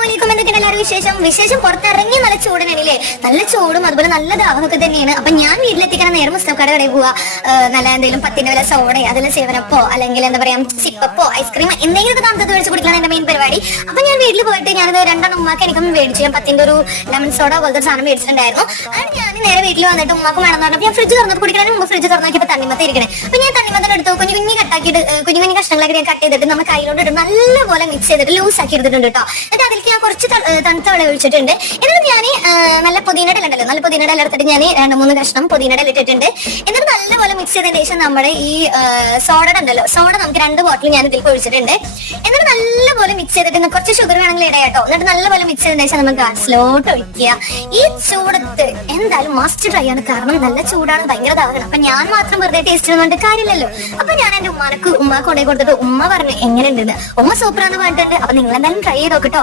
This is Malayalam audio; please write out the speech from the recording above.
അസ്സലാമലൈക്കും. എന്തൊക്കെയാണ് എല്ലാവരും വിശേഷം പുറത്തിറങ്ങി നല്ല ചൂടനാണില്ലേ? നല്ല ചൂടും അതുപോലെ നല്ല ദാഹമൊക്കെ തന്നെയാണ്. അപ്പൊ ഞാൻ വീട്ടിലെത്തിക്കാൻ നേരം മുസ്തഫയുടെ കടയിൽ പോവാ. നല്ല എന്തെങ്കിലും 10 വില സോഡയോ അതിൽ സേവനപ്പോ അല്ലെങ്കിൽ എന്താ പറയാ സിപ്പപ്പോ ഐസ്ക്രീം എന്തെങ്കിലും തണുത്തത് മേടിച്ച് കുടിക്കണം എന്റെ മെയിൻ പരിപാടി. അപ്പൊ ഞാൻ വീട്ടിൽ പോയിട്ട് ഞാനത് 2 ഉമ്മാക്ക് എനിക്കും മേടിച്ചു. ഞാൻ 10 ഒരു ലെമൺ സോഡ പോലത്തെ സാധനം മേടിച്ചിട്ടുണ്ടായിരുന്നു. അത് ഞാൻ നേരെ വീട്ടിൽ വന്നിട്ട് ഉമ്മാക്ക് വേണമെന്ന് പറഞ്ഞപ്പോൾ ഞാൻ ഫ്രിഡ്ജ് തുറന്നിട്ട് കുടിക്കണേ മുമ്പ് ഫ്രിഡ്ജ് തുറന്നാക്കിയപ്പോൾ തണ്ണിമത്ത ഇരിക്കണേ. അപ്പൊ ഞാൻ തണ്ണിമത്തം എടുത്ത് കുഞ്ഞു കുഞ്ഞു കട്ടാക്കിയിട്ട് കുഞ്ഞു കുഞ്ഞു കഷ്ണങ്ങളൊക്കെ ഞാൻ കട്ട് ചെയ്തിട്ട് നമ്മൾ കയ്യിലോട്ട് ഇട്ട് നല്ലപോലെ മിക്സ് ചെയ്തിട്ട് ലൂസ് ആക്കി എടുത്തിട്ടുണ്ട് കേട്ടോ. എന്നിട്ട് അതിലേക്ക് ഞാൻ കുറച്ച് തണുത്ത വെള്ളം ഒഴിച്ചിട്ടുണ്ട്. എന്നിട്ട് ഞാൻ നല്ല പുതിനയുടെ ഉണ്ടല്ലോ, നല്ല പുതിനയുടെ ഇല എടുത്തിട്ട് ഞാൻ 2-3 കഷ്ണം പുതിനയുടെ ഇല ഇട്ടിട്ടുണ്ട്. എന്നിട്ട് നല്ലപോലെ മിക്സ് ചെയ്തതിന് ശേഷം നമ്മുടെ ഈ സോഡ ഉണ്ടല്ലോ, സോഡ നമുക്ക് 2 ബോട്ടിൽ ഞാൻ ഇതിലേക്ക് ഒഴിച്ചിട്ടുണ്ട്. എന്നിട്ട് നല്ലപോലെ മിക്സ് ചെയ്തിട്ട് കുറച്ച് ഷുഗർ വേണമെങ്കിൽ ഇടാം കേട്ടോ. എന്നിട്ട് നല്ലപോലെ മിക്സ് ചെയ്തതിന് ശേഷം നമുക്ക് ഗ്ലാസ്സിലോട്ട് ഒഴിക്കുക. ഈ ചൂടത്ത് എന്തായാലും മസ്റ്റ് ട്രൈ ആണ്, കാരണം നല്ല ചൂടാണ്, ഭയങ്കര ദാഹമാണ്. അപ്പൊ ഞാൻ മാത്രം വെറുതെ ടേസ്റ്റ് ചെയ്യുന്നതുകൊണ്ട് കാര്യമില്ലല്ലോ. അപ്പൊ ഞാൻ എന്റെ ഉമ്മാക്ക് കൊണ്ടുപോയി കൊടുത്തിട്ട് ഉമ്മ പറഞ്ഞു എങ്ങനെയുണ്ടെന്ന്. ഉമ്മ സൂപ്പറാന്ന് പറഞ്ഞിട്ടുണ്ട്. അപ്പൊ നിങ്ങൾ എന്തായാലും ട്രൈ ചെയ്ത് നോക്കട്ടോ.